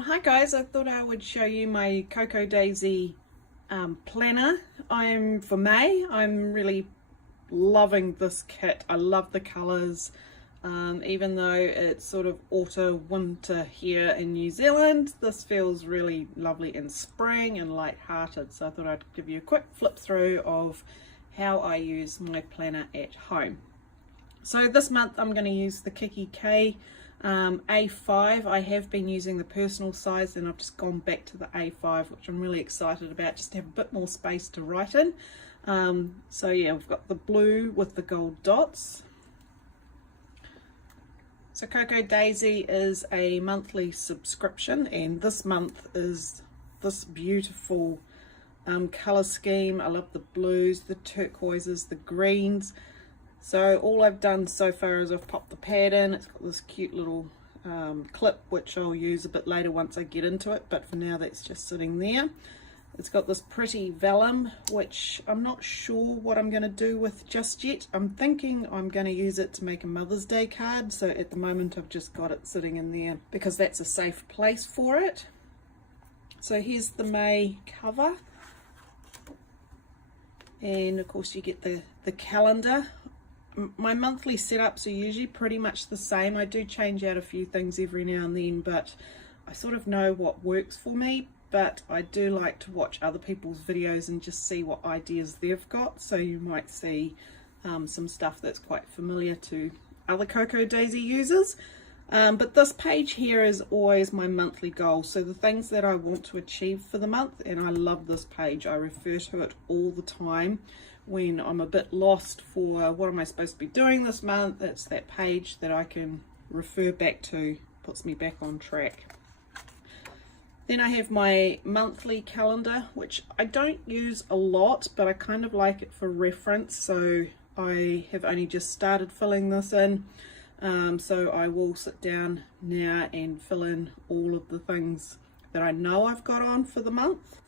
Hi guys, I thought I would show you my Cocoa Daisy planner. I'm for May. I'm really loving this kit. I love the colours, even though it's sort of winter here in New Zealand. This feels really lovely in spring and light-hearted, so I thought I'd give you a quick flip through of how I use my planner at home. So this month I'm going to use the kikki.K A5. I have been using the personal size and I've just gone back to the A5, which I'm really excited about, just to have a bit more space to write in. So yeah, we've got the blue with the gold dots. So Cocoa Daisy is a monthly subscription, and this month is this beautiful colour scheme. I love the blues, the turquoises, the greens. So all I've done so far is I've popped the pad in. It's got this cute little clip, which I'll use a bit later once I get into it, but for now that's just sitting there. It's got this pretty vellum, which I'm not sure what I'm going to do with just yet. I'm thinking I'm going to use it to make a Mother's Day card, so at the moment I've just got it sitting in there because that's a safe place for it. So here's the May cover, and of course you get the calendar. My monthly setups are usually pretty much the same. I do change out a few things every now and then, but I sort of know what works for me. But I do like to watch other people's videos and just see what ideas they've got. So you might see some stuff that's quite familiar to other Cocoa Daisy users. But this page here is always my monthly goal. So the things that I want to achieve for the month, and I love this page. I refer to it all the time when I'm a bit lost for what am I supposed to be doing this month. It's that page that I can refer back to, puts me back on track. Then I have my monthly calendar, which I don't use a lot, but I kind of like it for reference. So I have only just started filling this in. So I will sit down now and fill in all of the things that I know I've got on for the month.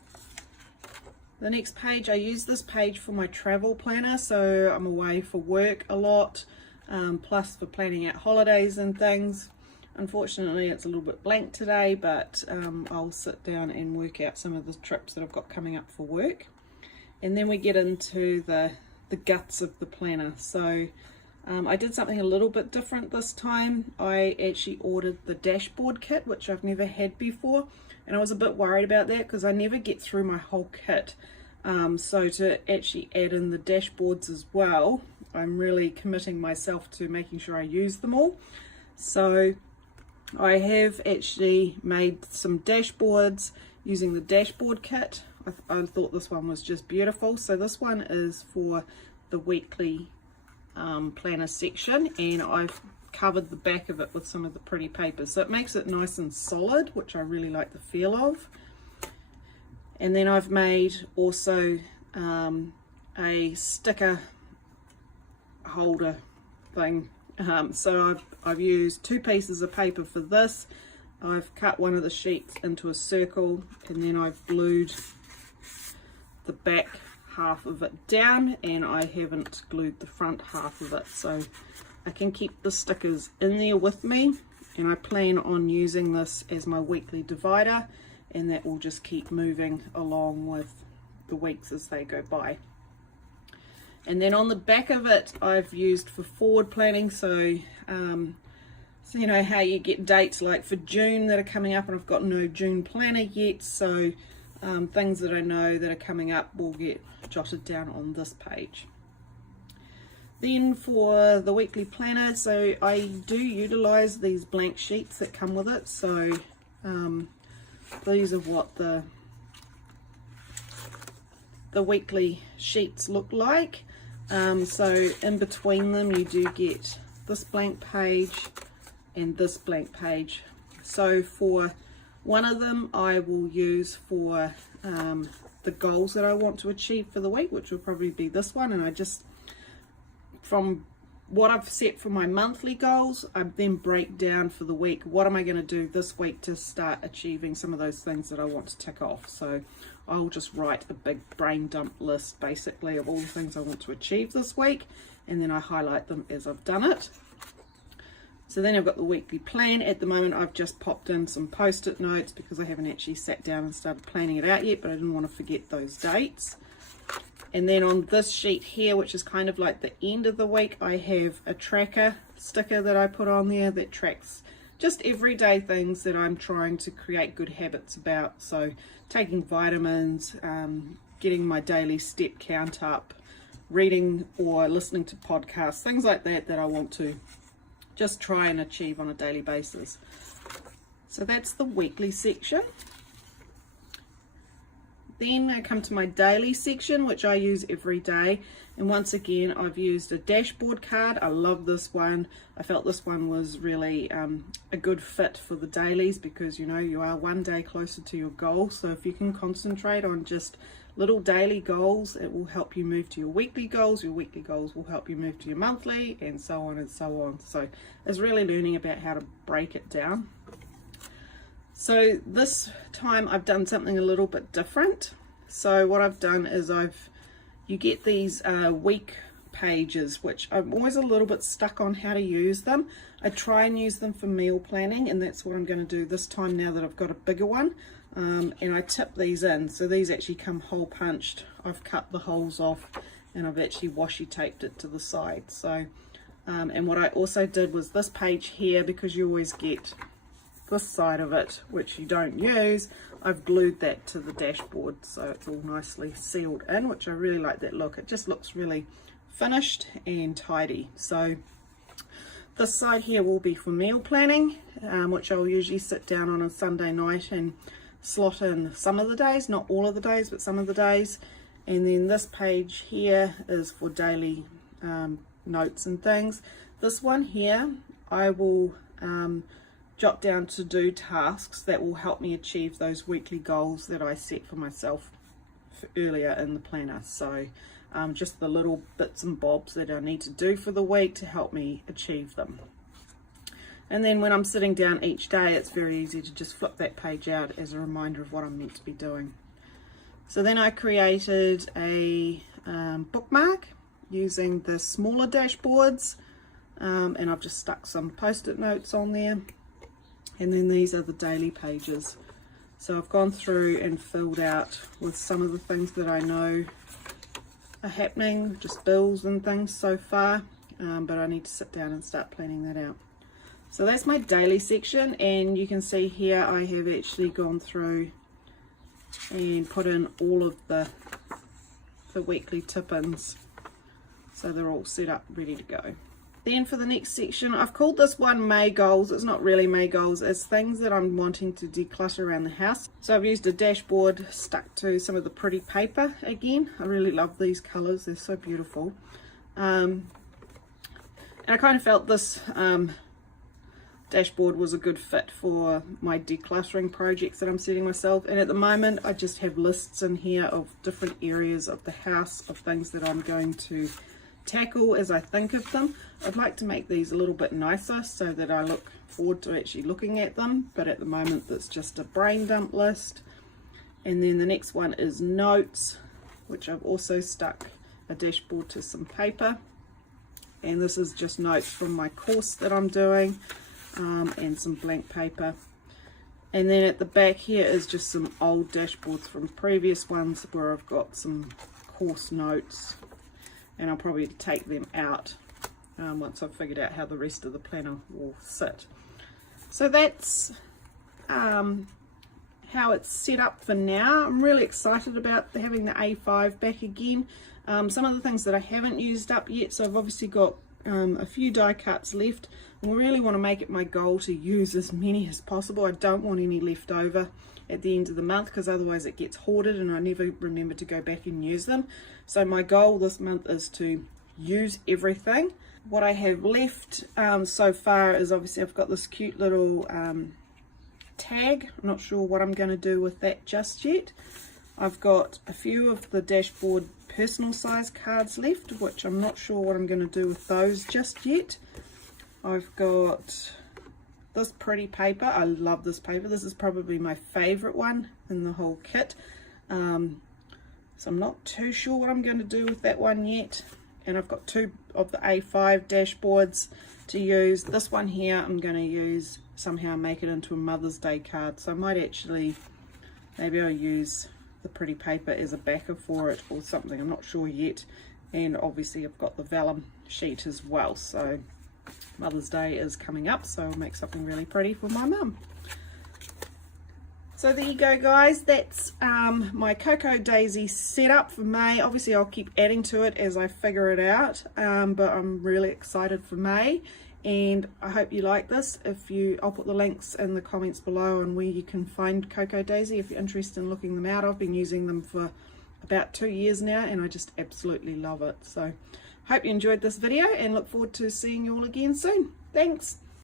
The next page, I use this page for my travel planner, so I'm away for work a lot, plus for planning out holidays and things. Unfortunately, it's a little bit blank today, but I'll sit down and work out some of the trips that I've got coming up for work. And then we get into the guts of the planner. So I did something a little bit different this time. I actually ordered the dashboard kit, which I've never had before. And I was a bit worried about that because I never get through my whole kit. So to actually add in the dashboards as well, I'm really committing myself to making sure I use them all. So I have actually made some dashboards using the dashboard kit. I thought this one was just beautiful. So this one is for the weekly planner section, and I've covered the back of it with some of the pretty papers, so it makes it nice and solid, which I really like the feel of. And then I've made also a sticker holder thing. So I've used 2 pieces of paper for this. I've cut one of the sheets into a circle, and then I've glued the back half of it down, and I haven't glued the front half of it, so I can keep the stickers in there with me. And I plan on using this as my weekly divider, and that will just keep moving along with the weeks as they go by. And then on the back of it, I've used for forward planning. So you know how you get dates like for June that are coming up, and I've got no June planner yet. So things that I know that are coming up will get jotted down on this page. Then for the weekly planner, so I do utilize these blank sheets that come with it. So these are what the weekly sheets look like. So in between them you do get this blank page and this blank page. So for one of them I will use for the goals that I want to achieve for the week, which will probably be this one. And I just, from what I've set for my monthly goals, I then break down for the week, what am I going to do this week to start achieving some of those things that I want to tick off. So I'll just write a big brain dump list basically of all the things I want to achieve this week, and then I highlight them as I've done it. So then I've got the weekly plan. At the moment I've just popped in some post-it notes because I haven't actually sat down and started planning it out yet, but I didn't want to forget those dates. And then on this sheet here, which is kind of like the end of the week, I have a tracker sticker that I put on there that tracks just everyday things that I'm trying to create good habits about. So taking vitamins, getting my daily step count up, reading or listening to podcasts, things like that that I want to just try and achieve on a daily basis. So that's the weekly section. Then I come to my daily section, which I use every day. And once again, I've used a dashboard card. I love this one. I felt this one was really a good fit for the dailies because, you know, you are one day closer to your goal. So if you can concentrate on just little daily goals, it will help you move to your weekly goals. Your weekly goals will help you move to your monthly, and so on and so on. So it's really learning about how to break it down. So this time I've done something a little bit different. So what I've done is you get these week pages, which I'm always a little bit stuck on how to use them. I try and use them for meal planning, and that's what I'm going to do this time now that I've got a bigger one. And I tip these in, so these actually come hole punched. I've cut the holes off and I've actually washi taped it to the side. So and what I also did was this page here, because you always get this side of it which you don't use, I've glued that to the dashboard so it's all nicely sealed in, which I really like that look. It just looks really finished and tidy. So this side here will be for meal planning, which I'll usually sit down on a Sunday night and slot in some of the days, not all of the days, but some of the days. And then this page here is for daily notes and things. This one here I will jot down to do tasks that will help me achieve those weekly goals that I set for myself earlier in the planner. So just the little bits and bobs that I need to do for the week to help me achieve them. And then when I'm sitting down each day, it's very easy to just flip that page out as a reminder of what I'm meant to be doing. So then I created a bookmark using the smaller dashboards, and I've just stuck some post-it notes on there. And then these are the daily pages. So I've gone through and filled out with some of the things that I know are happening, just bills and things so far, but I need to sit down and start planning that out. So that's my daily section, and you can see here I have actually gone through and put in all of the weekly tip-ins, so they're all set up ready to go. Then for the next section, I've called this one May Goals. It's not really May Goals, it's things that I'm wanting to declutter around the house. So I've used a dashboard stuck to some of the pretty paper again. I really love these colours, they're so beautiful. And I kind of felt this dashboard was a good fit for my decluttering projects that I'm setting myself. And at the moment I just have lists in here of different areas of the house of things that I'm going to tackle as I think of them. I'd like to make these a little bit nicer so that I look forward to actually looking at them, but at the moment it's just a brain dump list. And then the next one is notes, which I've also stuck a dashboard to some paper, and this is just notes from my course that I'm doing, and some blank paper. And then at the back here is just some old dashboards from previous ones where I've got some course notes, and I'll probably take them out once I've figured out how the rest of the planner will sit. So that's how it's set up for now. I'm really excited about having the A5 back again. Some of the things that I haven't used up yet, so I've obviously got a few die cuts left. I really want to make it my goal to use as many as possible. I don't want any left over at the end of the month, because otherwise it gets hoarded and I never remember to go back and use them. So my goal this month is to use everything. What I have left so far is obviously I've got this cute little tag. I'm not sure what I'm going to do with that just yet. I've got a few of the dashboard personal size cards left, which I'm not sure what I'm going to do with those just yet. I've got this pretty paper. I love this paper. This is probably my favorite one in the whole kit. So I'm not too sure what I'm going to do with that one yet. and I've got 2 of the A5 dashboards to use. This one here I'm going to use, somehow make it into a Mother's Day card, so I might actually, maybe I'll use the pretty paper as a backer for it or something, I'm not sure yet. And obviously I've got the vellum sheet as well, so Mother's Day is coming up, so I'll make something really pretty for my mum. So there you go, guys, that's my Cocoa Daisy setup for May. Obviously I'll keep adding to it as I figure it out, but I'm really excited for May, and I hope you like this. I'll put the links in the comments below on where you can find Cocoa Daisy if you're interested in looking them out. I've been using them for about 2 years now, and I just absolutely love it. So hope you enjoyed this video, and look forward to seeing you all again soon. Thanks.